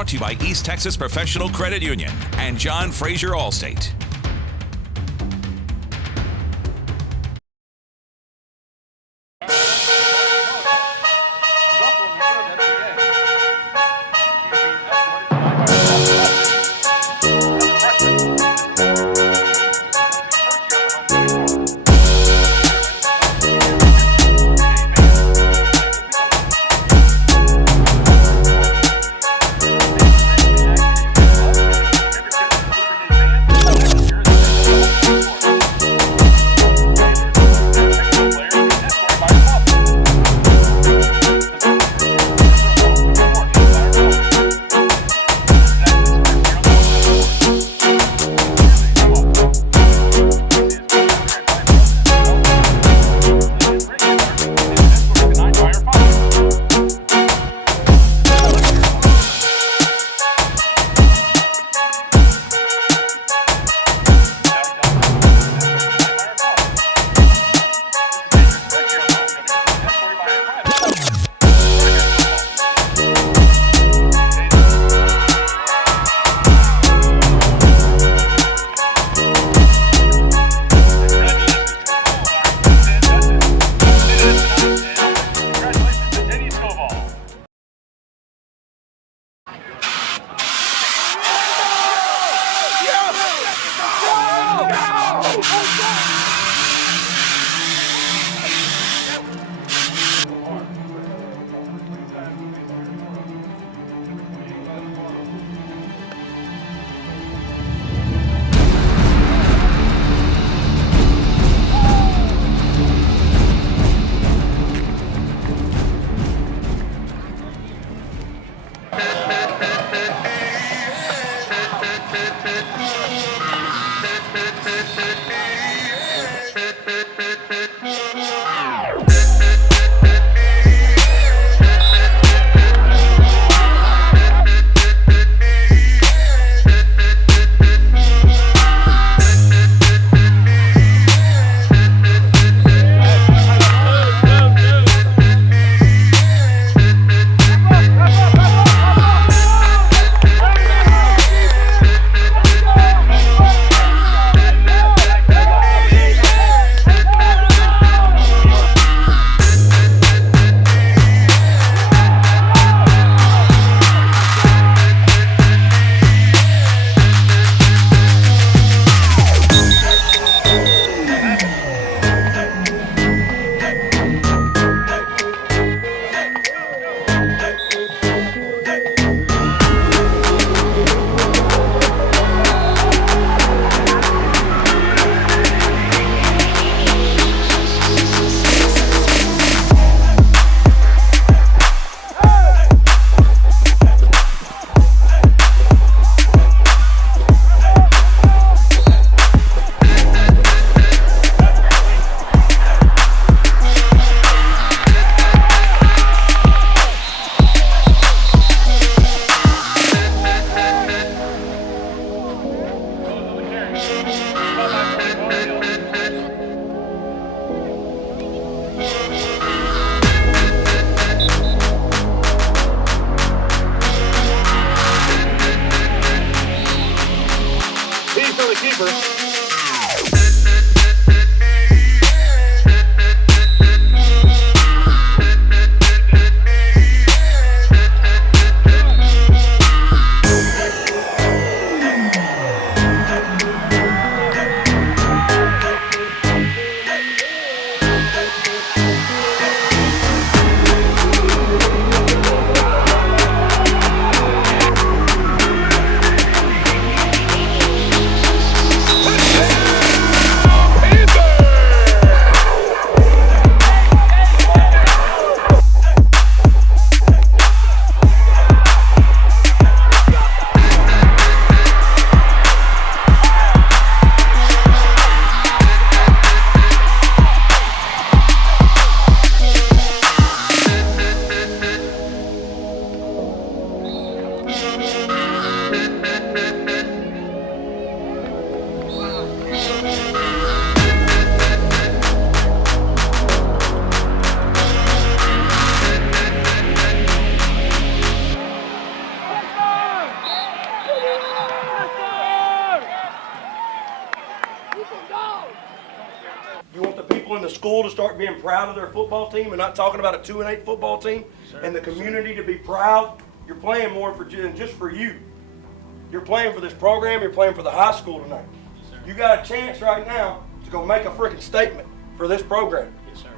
brought to you by East Texas Professional Credit Union and John Fraser Allstate. the school to start being proud of their football team and not talking about a 2-8 football team, and the community to be proud, you're playing more for just for you. You're playing for this program. You're playing for the high school tonight. You got a chance right now to go make a freaking statement for this program.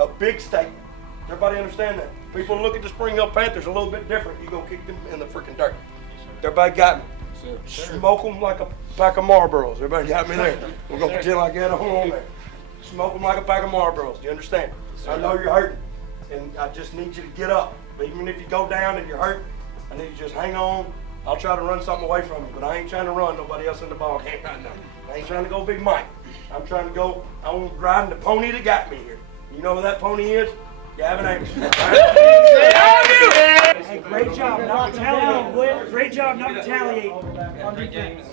A big statement. Everybody understand that? People look at the Spring Hill Panthers a little bit different. You go kick them in the freaking dirt. Everybody got me. Smoke them like a pack of Marlboros. Everybody got me there. We're going to pretend like that on there. Smoke them like a pack of Marlboros. Do you understand? I know you're hurting, and I just need you to get up. But even if you go down and you're hurt, I need you to just hang on. I'll try to run something away from you, but I ain't trying to run nobody else in the ball game right now. I ain't trying to go Big Mike. I'm trying to go, I'm riding the pony that got me here. You know who that pony is? Gavin Amos. Hey, great job not retaliating. Great job not retaliating on defense.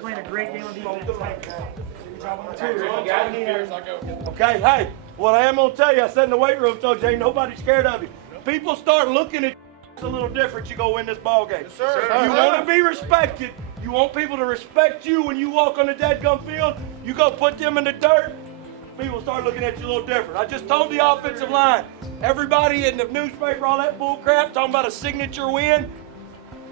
Playing a great game on defense. Good job on the two. Okay, hey, what I am going to tell you, I said in the weight room, told you, ain't nobody scared of you. People start looking at you a little different, you go win this ball game. Yes, sir. You want to be respected. You want people to respect you when you walk on the dadgum field. You go put them in the dirt. People start looking at you a little different. I just told the offensive line, everybody in the newspaper, all that bull crap, talking about a signature win.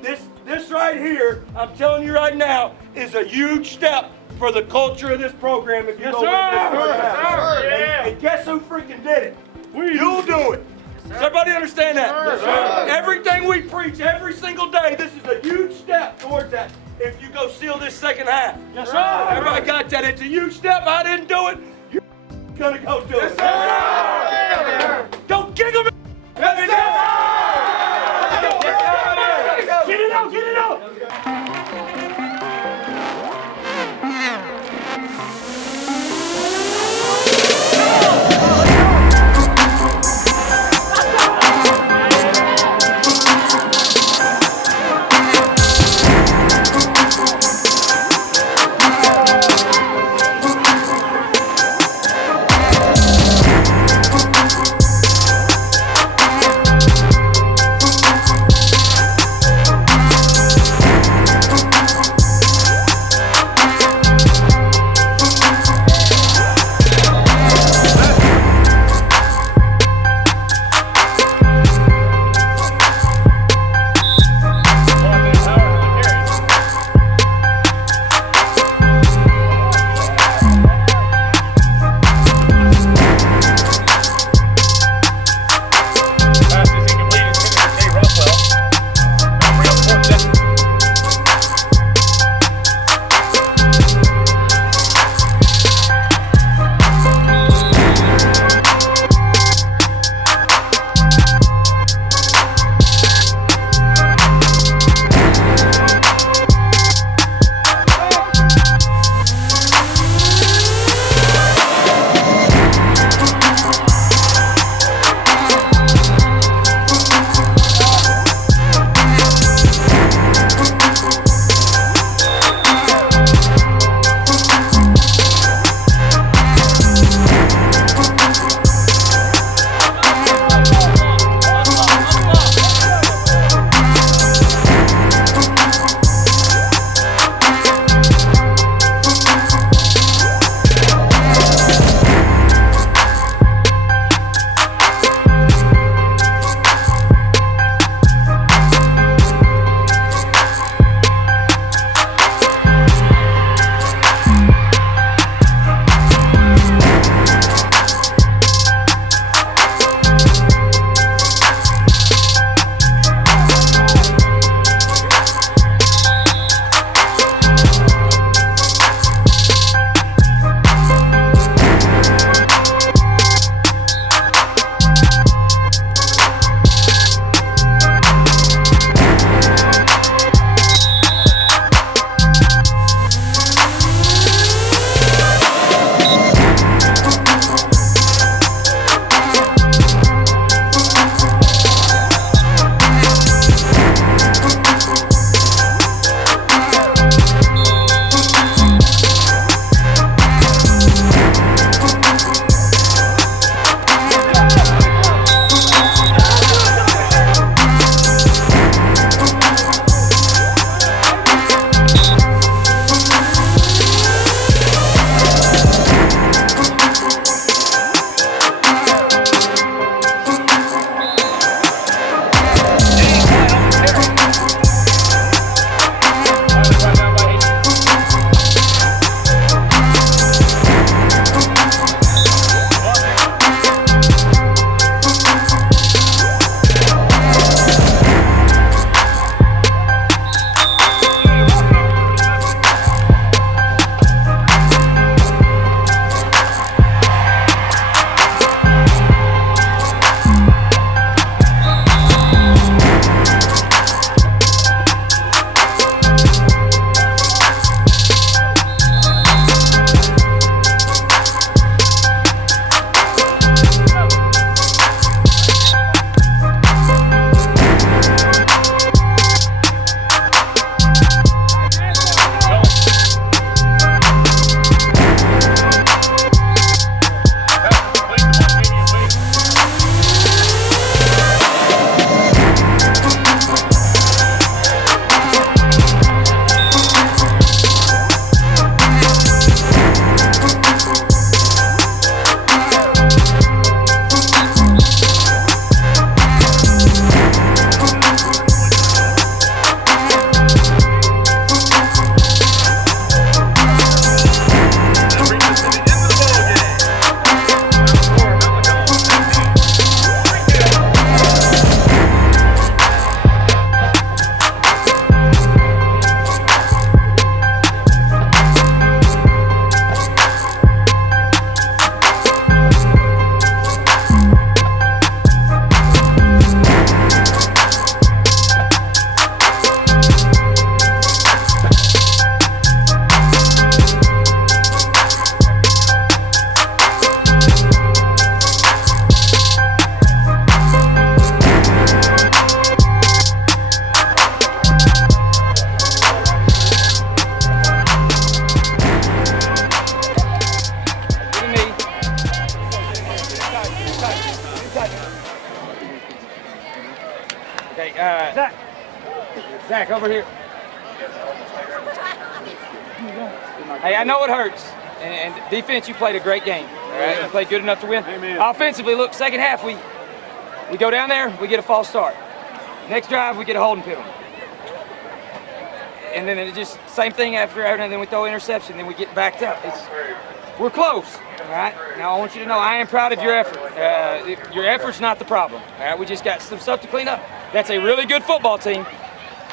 This right here, I'm telling you right now, is a huge step for the culture of this program. If you go win this and guess who freaking did it? You'll do it. Does everybody understand that? Yes, sir. Everything we preach every single day, this is a huge step towards that. If you go seal this second half. Yes, sir. Everybody got that. It's a huge step. I didn't do it. You're gonna go do it. Yes, sir. Go giggle. Yes, sir. Get it out. Get it out. over here. Hey, I know it hurts. And defense, you played a great game. All right, you played good enough to win. Amen. Offensively, look, second half, we go down there, we get a false start. Next drive, we get a holding penalty. And then it just same thing after, and then we throw an interception, then we get backed up. We're close, all right? Now I want you to know I am proud of your effort. Your effort's not the problem, all right? We just got some stuff to clean up. That's a really good football team,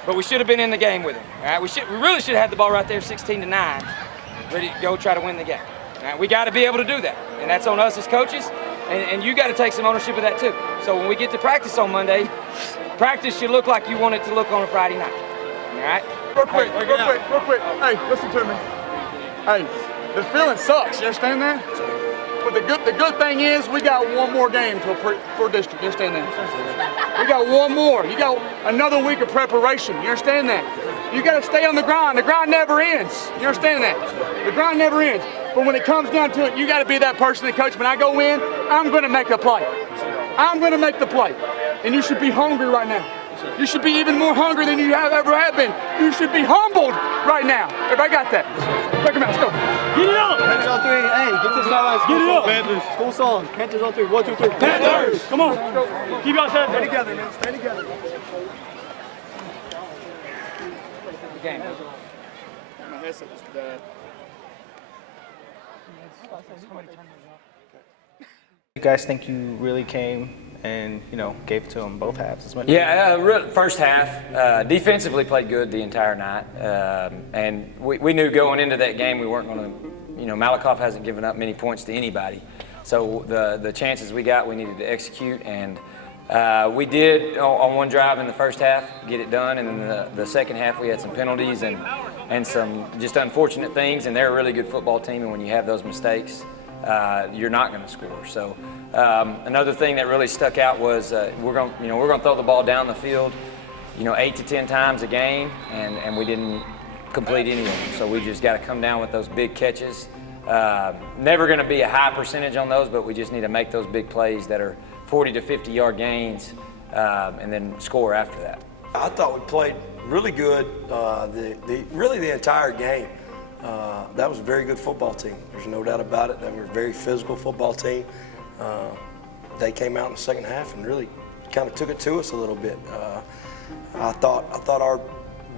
but we should have been in the game with them, all right? We really should have had the ball right there, 16-9, ready to go try to win the game. All right? We got to be able to do that, and that's on us as coaches, and you got to take some ownership of that too. So when we get to practice on Monday, practice should look like you want it to look on a Friday night, all right? Real quick. Hey, listen to me. Hey, the feeling sucks. You understand that? But the good thing is we got one more game for district. You understand that? We got one more. You got another week of preparation. You understand that? You got to stay on the grind. The grind never ends. You understand that? The grind never ends. But when it comes down to it, you got to be that person that coach. When I go in, I'm going to make the play. I'm going to make the play. And you should be hungry right now. You should be even more hungry than you ever have been. You should be humbled right now. Everybody got that? Check them out. Let's go. Get it up! Panthers on three. Hey, get this sideline. Get it up! Panthers. School song. Panthers on three. 1, 2, 3. Panthers! Come on! Keep y'all set. Stay together, man. Stay together. The game. My headset is bad. You guys think you really came and, gave it to them both halves as much? Yeah, first half, defensively played good the entire night. And we knew going into that game we weren't going to, Malakoff hasn't given up many points to anybody. So the chances we got, we needed to execute. And we did, on one drive in the first half, get it done. And then the second half, we had some penalties and some just unfortunate things. And they're a really good football team. And when you have those mistakes, you're not going to score. So another thing that really stuck out was we're going to throw the ball down the field, 8 to 10 times a game, and we didn't complete any of them. So we just got to come down with those big catches. Never going to be a high percentage on those, but we just need to make those big plays that are 40 to 50 yard gains, and then score after that. I thought we played really good really the entire game. That was a very good football team. There's no doubt about it. They were a very physical football team. They came out in the second half and really kind of took it to us a little bit. I thought our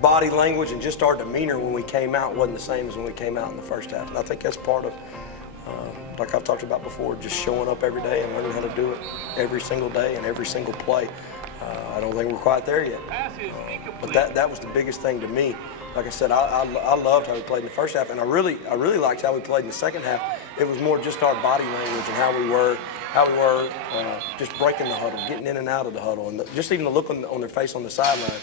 body language and just our demeanor when we came out wasn't the same as when we came out in the first half. And I think that's part of, like I've talked about before, just showing up every day and learning how to do it every single day and every single play. I don't think we're quite there yet. But that was the biggest thing to me. Like I said, I loved how we played in the first half, and I really liked how we played in the second half. It was more just our body language and how we were just breaking the huddle, getting in and out of the huddle, and just even the look on their face on the sideline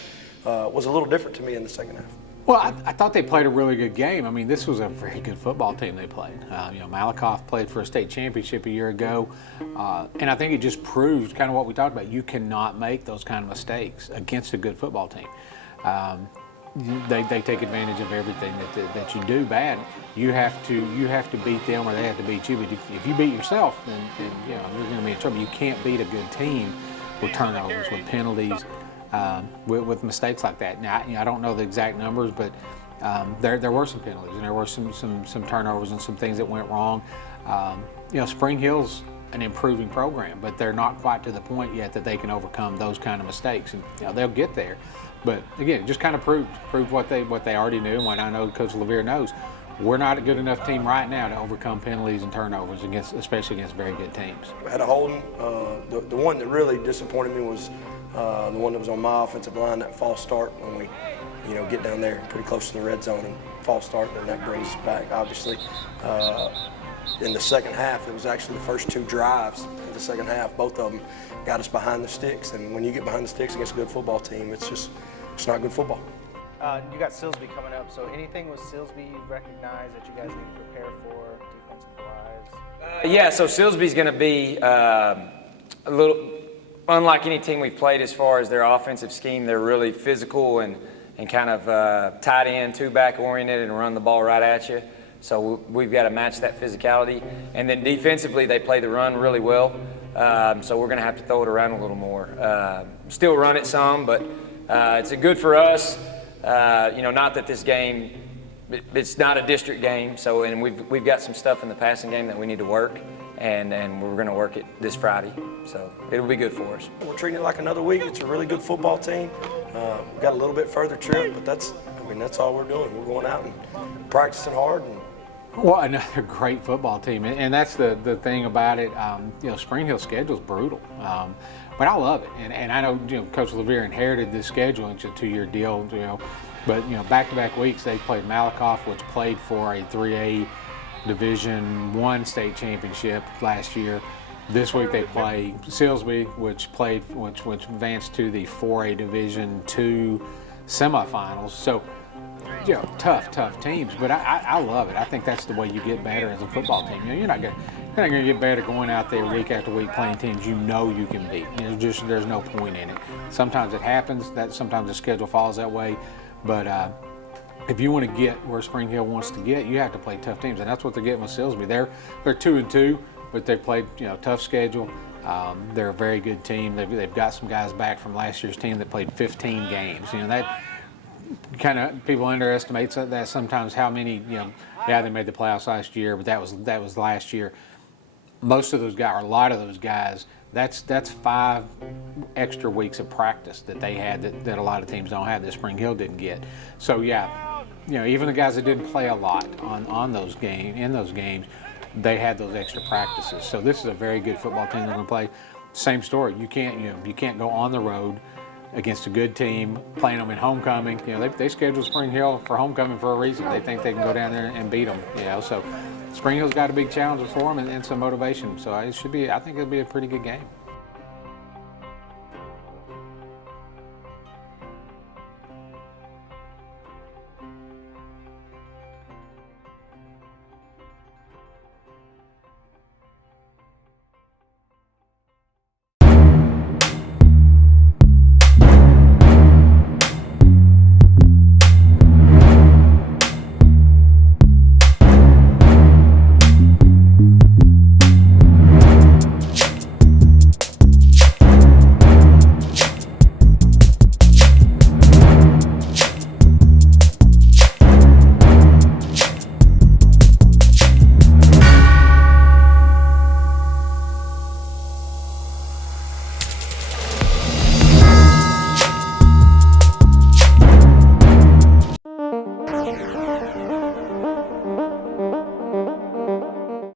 was a little different to me in the second half. Well, I thought they played a really good game. I mean, this was a very good football team they played. Malakoff played for a state championship a year ago, and I think it just proved kind of what we talked about. You cannot make those kind of mistakes against a good football team. They take advantage of everything that you do bad. You have to beat them, or they have to beat you. But if you beat yourself, then you're going to be in trouble. You can't beat a good team with turnovers, with penalties, with mistakes like that. Now, I don't know the exact numbers, but there were some penalties and there were some turnovers and some things that went wrong. Spring Hill's an improving program, but they're not quite to the point yet that they can overcome those kind of mistakes, and they'll get there. But again, it just kind of proved what they already knew, and what I know Coach LeVere knows. We're not a good enough team right now to overcome penalties and turnovers, especially against very good teams. I had a holding. The one that really disappointed me was the one that was on my offensive line, that false start when we, get down there pretty close to the red zone and false start, and that brings us back. Obviously, in the second half, it was actually the first two drives of the second half. Both of them got us behind the sticks, and when you get behind the sticks against a good football team, it's not good football. You got Silsbee coming up, so anything with Silsbee you recognize that you guys need to prepare for defensive-wise? So Silsbee's going to be a little unlike any team we've played as far as their offensive scheme. They're really physical and kind of tight end, two-back oriented, and run the ball right at you. So we've got to match that physicality. And then defensively, they play the run really well. So we're going to have to throw it around a little more. Still run it some, but it's good for us. Not that this game, it's not a district game, so and we've got some stuff in the passing game that we need to work, and we're going to work it this Friday, so it'll be good for us. We're treating it like another week. It's a really good football team. We've got a little bit further trip, but that's all we're doing. We're going out and practicing hard. Well, another great football team, and that's the thing about it. Spring Hill's schedule is brutal, but I love it. And I know Coach Levere inherited this schedule. It's a 2-year deal, but back-to-back weeks they played Malakoff, which played for a 3A Division I state championship last year. This week they play Silsbee, which advanced to the 4A Division II semifinals. So. Tough teams, but I love it. I think that's the way you get better as a football team. You're not going to get better going out there week after week playing teams you can beat. There's no point in it. Sometimes it happens. Sometimes the schedule falls that way, but if you want to get where Spring Hill wants to get, you have to play tough teams, and that's what they're getting with Silsbee. They're 2-2, but they played tough schedule. They're a very good team. They've got some guys back from last year's team that played 15 games. That. Kind of people underestimate that sometimes how many they made the playoffs last year, but that was last year. Most of those guys, or a lot of those guys, that's 5 extra weeks of practice that they had that a lot of teams don't have that Spring Hill didn't get. So even the guys that didn't play a lot in those games, they had those extra practices. So this is a very good football team they're going to play. Same story. You can't go on the road against a good team, playing them in homecoming. They scheduled Spring Hill for homecoming for a reason. They think they can go down there and beat them. So Spring Hill's got a big challenge for them and some motivation. So I think it'll be a pretty good game.